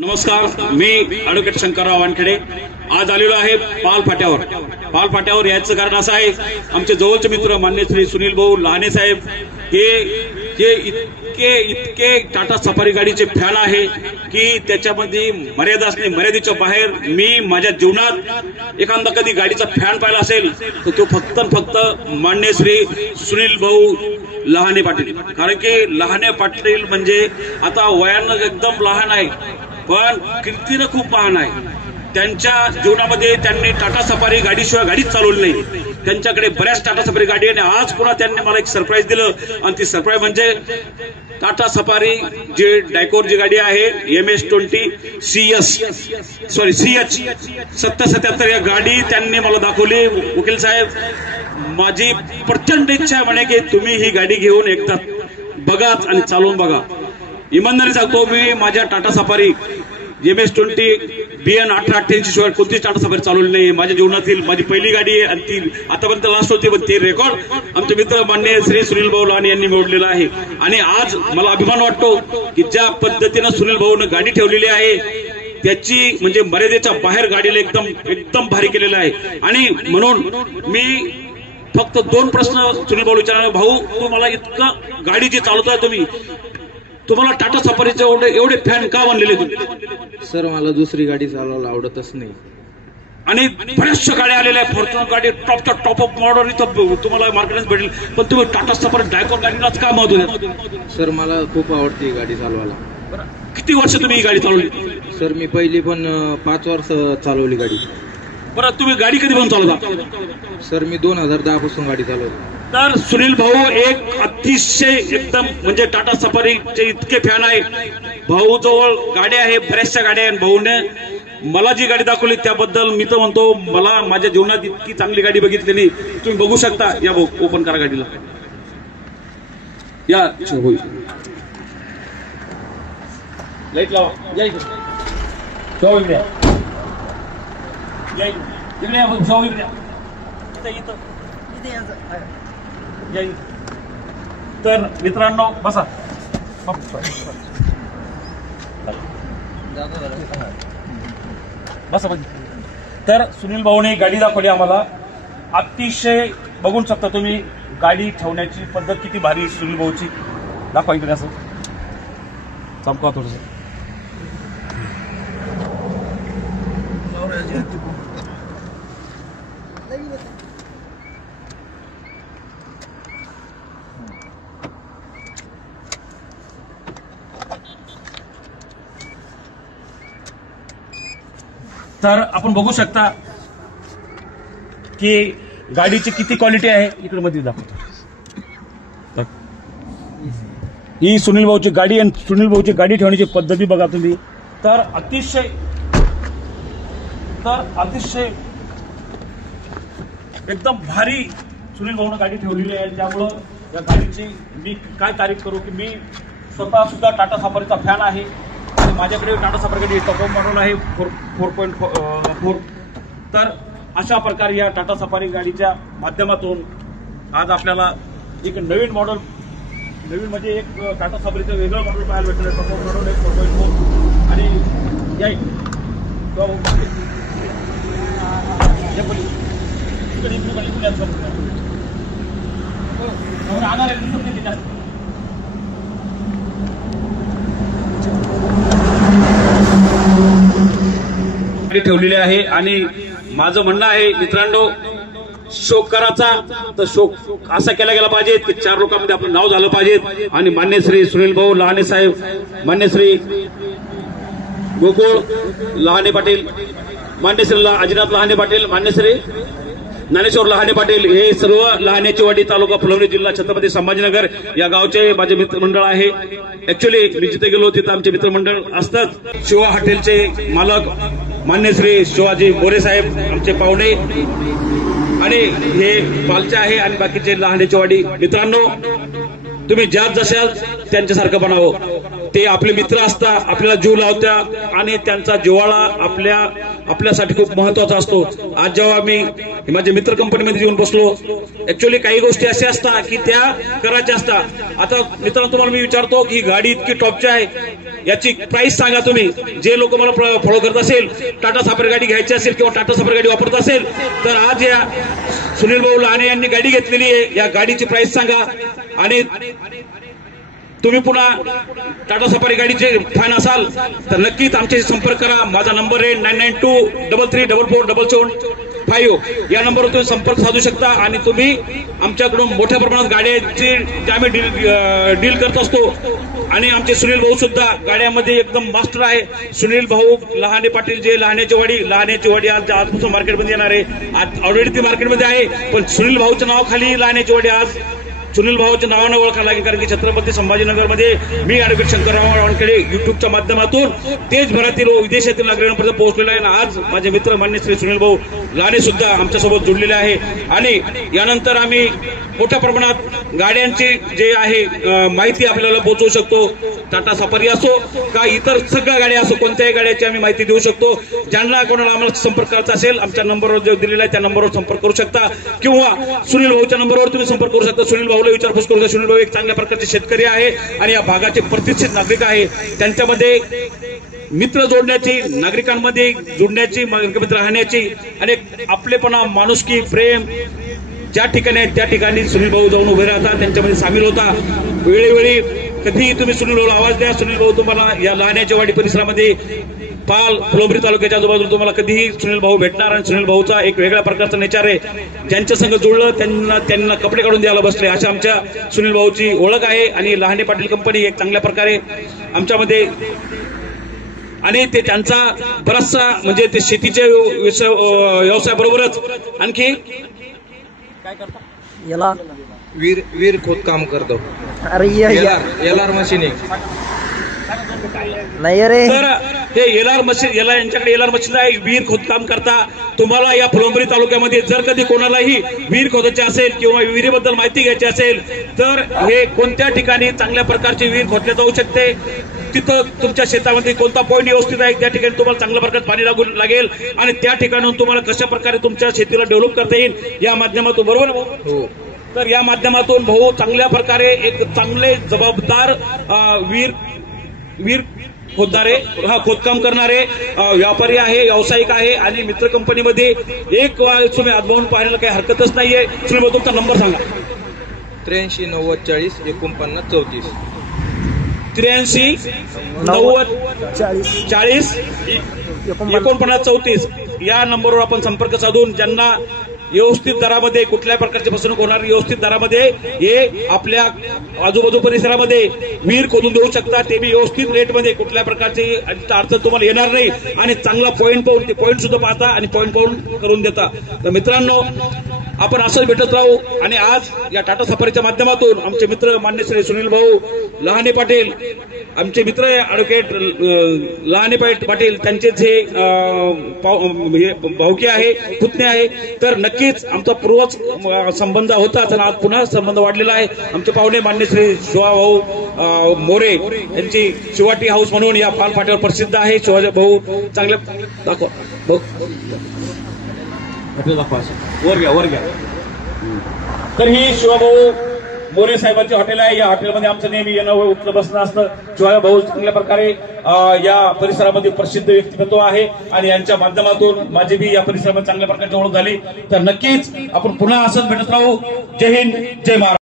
नमस्कार, मी ॲडव्होकेट शंकरराव वानखेडे आज आलेलो आहे पाल फाट्यावर याचं कारण असं आहे, आमचे जवळचे मित्र मान्य श्री सुनील भाऊ लहाने साहेब हे इतके टाटा सफारी गाडीचे फॅन आहे की त्याच्यामध्ये मर्यादाच नाही, मर्यादेच्या बाहेर. मी माझ्या जीवनात एखादा कधी गाडीचा फॅन पाहिला असेल तर तो फक्त मान्य श्री सुनील भाऊ लहाने पाटील. कारण की लहाने पाटील म्हणजे आता वयानं एकदम लहान आहे पण कीर्तीनं खूप महान आहे. त्यांच्या जीवनामध्ये त्यांनी टाटा सफारी गाडीशिवाय गाडीच चालवली नाही. त्यांच्याकडे बऱ्याच टाटा सफारी गाडी आहे आणि आज पुन्हा त्यांनी मला एक सरप्राईज दिलं आणि ती सरप्राईज म्हणजे टाटा सफारी जे डायकोर गाडी आहे MS-20 CH 777 या गाडी त्यांनी मला दाखवली. वकील साहेब, माझी प्रचंड इच्छा आहे म्हणे की तुम्ही ही गाडी घेऊन एकदा बघाच आणि चालवून बघा. इमानदारी सांगतो, मी माझ्या टाटा सफारी MS-20 BN 1888 शिवाय कोणतीच टाटा सफारी चालवली नाही. माझ्या जीवनातील माझी पहिली गाडी आहे आणि ती आतापर्यंत लास्ट होती, पण ते रेकॉर्ड आमचे मित्र मान्य श्री सुनील भाऊ लहाने यांनी मोडलेलं आहे. आणि आज मला अभिमान वाटतो की ज्या पद्धतीनं सुनील भाऊनं गाडी ठेवलेली आहे त्याची म्हणजे मर्यादेच्या बाहेर गाडीला एकदम भारी केलेलं आहे. आणि म्हणून मी फक्त 2 प्रश्न सुनील भाऊ विचारणार. भाऊ, तुम्हाला इतकं गाडी जी चालवताय तुम्हाला टाटा सफारीचे एवढे फॅन का बनलेले तुम्ही? सर, मला दुसरी गाडी चालवायला आवडतच नाही. आणि बऱ्याचशा गाड्या आलेल्या आहेत, फॉर्च्युनर गाडी टॉपच्या टॉप ऑफ मॉडल इथं तुम्हाला मार्केटच भेटेल, पण तुम्ही टाटा सफारी डायकोर गाडीलाच का महत्व द्या? सर, मला खूप आवडते गाडी चालवायला. किती वर्ष तुम्ही ही गाडी चालवली? सर, मी पहिली पण 5 वर्ष चालवली गाडी. बरं, तुम्ही गाडी कधीपासून चालवता? सर, मी 2010 पासून गाडी चालवतो. तर सुनील भाऊ एक अतिशय एकदम म्हणजे टाटा सफारीचे इतके फॅन आहे. भाऊ जवळ गाड्या आहे, बऱ्याचशा गाड्या आहेत. भाऊने मला जी गाडी दाखवली त्याबद्दल मी तर म्हणतो, मला माझ्या जीवनात इतकी चांगली गाडी बघितली नाही. तुम्ही बघू शकता. या भाऊ, ओपन करा गाडीला. या लाईट लावा. तर मित्रांनो, बसा. तर सुनील भाऊने गाडी दाखवली आम्हाला. अतिशय बघून शकता तुम्ही गाडी ठेवण्याची पद्धत किती भारी सुनील भाऊची. दाखवा इकडे, असं चमका थोडस. तर आपण बघू शकता की गाडीची किती क्वालिटी आहे. इकडे मध्ये दाखवतो. ही सुनील भाऊची गाडी आणि सुनील भाऊची गाडी ठेवण्याची पद्धती बघा तुम्ही. तर अतिशय एकदम भारी सुनील भाऊनं गाडी ठेवलेली आहे. त्यामुळं या गाडीची मी काय तारीफ करू की मी स्वतः सुद्धा टाटा सफारीचा फॅन आहे. माझ्याकडे टाटा सफारी गाडी टॉप मॉडेल आहे 4.4. तर अशा प्रकारे या टाटा सफारी गाडीच्या माध्यमातून आज आपल्याला एक नवीन म्हणजे एक टाटा सफारीचं वेगळं मॉडेल पाहायला भेटलं. टॉप मॉडेल आहे 4.4 आणि ठेवलेले आहे. आणि माझं म्हणणं आहे मित्रांनो, शोक करायचा तर शोक असा केला गेला पाहिजे की 4 लोकांमध्ये आपलं नाव झालं पाहिजे. आणि मान्य श्री सुनील भाऊ लहाने साहेब, मान्य श्री गोकुळ लहाने पाटील, मान्य श्री अजिनाथ लहाने पाटील, मान्य श्री ज्ञानेश्वर लहाने पाटील हे सर्व लहानेची वाडी, तालुका फुलंब्री, जिल्हा छत्रपती संभाजीनगर या गावचे माझे मित्रमंडळ आहे. ऍक्च्युली मी जिथे गेलो तिथं आमचे मित्रमंडळ असतात. शिवा हॉटेलचे मालक मान्य श्री शिवाजी मोरे साहेब आमचे पाहुणे आणि हे पालचे आहे आणि बाकीचे लहानेची वाडी. मित्रांनो, तुम्ही ज्यात जशाल त्यांच्यासारखं बनावं. ते आपले मित्र असतात, आपल्याला जीव लावतात आणि त्यांचा जिव्हाळा आपल्यासाठी खूप महत्वाचा असतो. आज जेव्हा मी माझ्या मित्र कंपनीमध्ये येऊन बसलो, ऍक्च्युअली काही गोष्टी अशा असतात की त्या करायच्या असतात. आता मित्रांनो तुम्हाला मी विचारतो की गाडी इतकी टॉपची आहे, याची प्राइस सांगा तुम्ही. जे लोक मला फॉलो करत असेल, टाटा सफारी गाडी घ्यायची असेल किंवा टाटा सफारी गाडी वापरत असेल, तर आज या सुनील भाऊ लहाने यांनी गाडी घेतलेली आहे, या गाडीची प्राइस सांगा. आणि तुम्ही पुन्हा टाटा सफारी गाडीचे फॅन असाल तर नक्कीच आमच्याशी संपर्क करा. माझा नंबर आहे 9923344775. या नंबरवर तुम्ही संपर्क साधू शकता आणि तुम्ही आमच्याकडून मोठ्या प्रमाणात गाड्यांची आम्ही डील करत असतो. आणि आमचे सुनील भाऊ सुद्धा गाड्यामध्ये एकदम मास्टर आहे. सुनील भाऊ लहाने पाटील, जे लहाण्याची वाडी आज आजपासून मार्केटमध्ये येणार आहे. आज ऑलरेडी ती मार्केटमध्ये आहे, पण सुनील भाऊच्या नावाखाली लहाण्याची वाडी आज सुनील भाऊच्या नावानं ओळखा लागेल. कारण की छत्रपती संभाजीनगरमध्ये मी ॲडव्होकेट शंकरराव वानखेडे युट्यूबच्या माध्यमातून देशभरातील व विदेशातील नागरिकांपर्यंत पोहोचलेला आहे. आज माझे मित्र मान्य श्री सुनील भाऊ लहाने सुद्धा आमच्यासोबत जुडलेले आहे. आणि यानंतर आम्ही मोठ्या प्रमाणात गाड्यांची जे आहे माहिती आपल्याला पोहोचवू शकतो. टाटा सफारी असो का इतर सगळ्या गाड्या असो, कोणत्याही गाड्याची आम्ही माहिती देऊ शकतो. ज्यांना कोणाला आम्हाला संपर्क करायचा असेल, आमच्या नंबरवर जो दिलेला आहे त्या नंबरवर संपर्क करू शकता किंवा सुनील भाऊच्या नंबरवर तुम्ही संपर्क करू शकता. सुनील भाऊला विचारपूस करू शकता. सुनील भाऊ एक चांगल्या प्रकारचे शेतकरी आहे आणि या भागाचे प्रतिष्ठित नागरिक आहे. त्यांच्यामध्ये मित्र जोडण्याची, नागरिकांमध्ये जुडण्याची, मित्र राहण्याची आणि आपलेपणा, माणुसकी, प्रेम ज्या ठिकाणी आहेत त्या ठिकाणी सुनील भाऊ जाऊन उभे राहतात, त्यांच्यामध्ये सामील होता. वेळोवेळी कधीही तुम्ही सुनील भाऊला आवाज द्या. सुनील भाऊ तुम्हाला या लहाण्याच्या वाडी परिसरामध्ये पाल फुलंब्री तालुक्याच्या आजूबाजूला तुम्हाला कधीही सुनील भाऊ भेटणार. आणि सुनील भाऊचा एक वेगळ्या प्रकारचा नेचर आहे. ज्यांच्या संघ जुळलं त्यांना कपडे काढून द्यायला बसले, अशा आमच्या सुनील भाऊची ओळख आहे. आणि लहाने पाटील कंपनी एक चांगल्या प्रकारे आमच्यामध्ये, आणि ते त्यांचा बराचसा म्हणजे ते शेतीच्या व्यवसायाबरोबरच आणखी काय करतात, याला वीर खोदकाम करतो. अरे एलआर मशीन नाही रे. तर हे एलआर मशीन, यांच्याकडे एलआर मशीन आहे. वीर खोदकाम करता. तुम्हाला या फुलंब्री तालुक्यामध्ये जर कधी कोणालाही वीर खोदायचे असेल किंवा विहिरीबद्दल माहिती घ्यायची असेल तर हे कोणत्या ठिकाणी चांगल्या प्रकारची विहीर खोदली जाऊ शकते, तिथं तुमच्या शेतामध्ये कोणता पॉईंट व्यवस्थित आहे, त्या ठिकाणी तुम्हाला चांगल्या प्रकारे पाणी लागेल आणि त्या ठिकाणून तुम्हाला कशा प्रकारे तुमच्या शेतीला डेव्हलप करता येईल या माध्यमातून. बरोबर हो. तर या माध्यमातून भाऊ चांगल्या प्रकारे एक चांगले जबाबदार वीर खोदणारे, खोदकाम करणारे व्यापारी आहे, व्यावसायिक आहे. आणि मित्र कंपनीमध्ये एक तुम्ही आजमावून पाहायला काही हरकतच नाहीये. तुम्ही तुमचा नंबर सांगा. 83 90 40 49 34. 83 90 40 49 34 या नंबरवर आपण संपर्क साधून ज्यांना व्यवस्थित दरामध्ये कुठल्या प्रकारची फसवणूक होणार, व्यवस्थित दरामध्ये हे आपल्या आजूबाजू परिसरामध्ये विहीर खोदून देऊ शकता. ते बी व्यवस्थित रेटमध्ये, कुठल्या प्रकारची अडचण तुम्हाला येणार नाही. आणि चांगला पॉईंट पाहून ते पॉईंट सुद्धा पाहता आणि पॉईंट पाहून करून देता. तर मित्रांनो, आपण असंच भेटत राहू. आणि आज या टाटा सफारीच्या माध्यमातून आमचे मित्र मान्य श्री सुनील भाऊ लहाने पाटील, आमचे मित्र ॲडव्होकेट लहाने पाटील, त्यांचे जे भाऊकी आहे, पुतणे आहे. तर नक्कीच आमचा पूर्वच संबंध होता आणि आज पुन्हा संबंध वाढलेला आहे. आमचे पाहुणे मान्य श्री शिवाभाऊ मोरे यांची शिवाटी हाऊस म्हणून या पाल फाट्यावर प्रसिद्ध आहे. शिवाजी भाऊ चांगले दाखवा, वर घ्या. तर ही शिवाभाऊ मोरे साहेबांची हॉटेल आहे. या हॉटेलमध्ये आमचं नेहमी येणं उठलं बसणं असतं. शिवाजी भाऊ चांगल्या प्रकारे या परिसरामध्ये प्रसिद्ध व्यक्तिमत्व आहे आणि यांच्या माध्यमातून माझी बी या परिसरामध्ये चांगल्या प्रकारची ओळख झाली. तर नक्कीच आपण पुन्हा असंच भेटत राहू. जय हिंद, जय महाराष्ट्र.